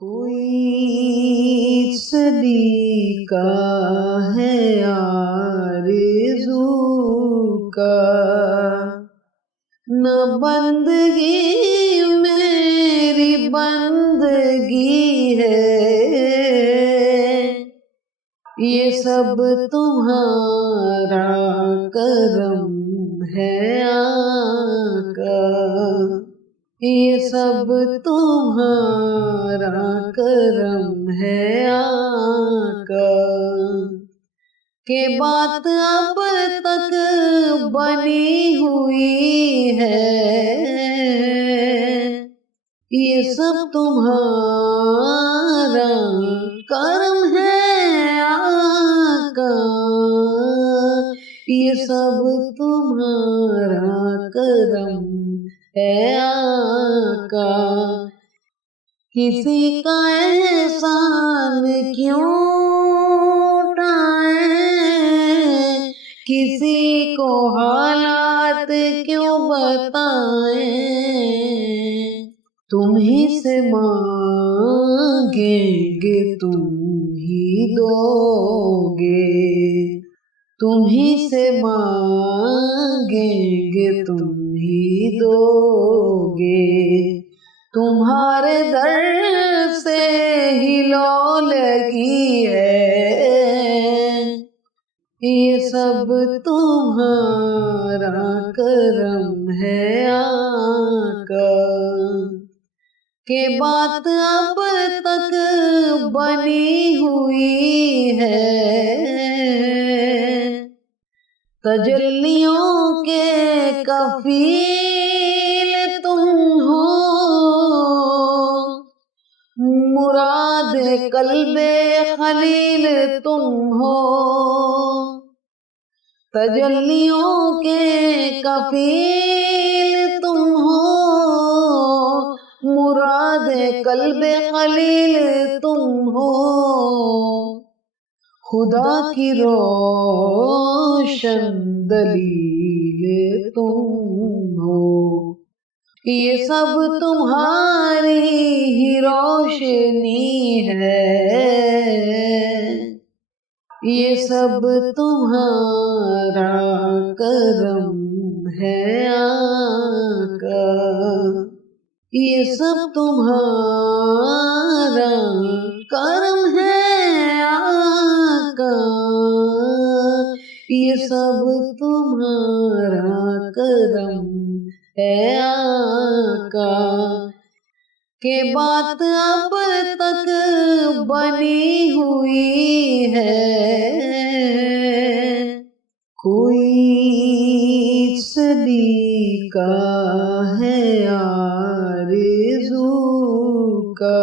कोई सलीका है आरज़ू का, न बंदगी मेरी बंदगी है, ये सब तुम्हारा करम है आका, ये सब तुम्हारा करम है आका, के बात अब तक बनी हुई है, ये सब तुम्हारा करम है आका, ये सब तुम्हारा करम है आका। किसी का एहसान क्यों उठाएं, किसी को हालात क्यों बताएं, तुम ही से मांगेंगे तुम ही दोगे, तुम ही से मांगेंगे तुम ही दोगे, तुम्हारे दर से ही लो लगी है, ये सब तुम्हारा करम है आका, के बात अब तक बनी हुई है, तजल्लियों के कफील तुम हो, मुराद कल्बे खलील तुम हो, तजल्लियों के कफील तुम हो, मुराद कल्बे खलील तुम हो, खुदा की रोशन दलील तुम हो, ये सब तुम्हारी ही रोशनी है, ये सब तुम्हारा करम है आका, ये सब तुम्हारा करम है आका, ये सब तुम्हारा करम है आका, के बात अब तक बनी हुई है, कोई सलीका है आरज़ू का।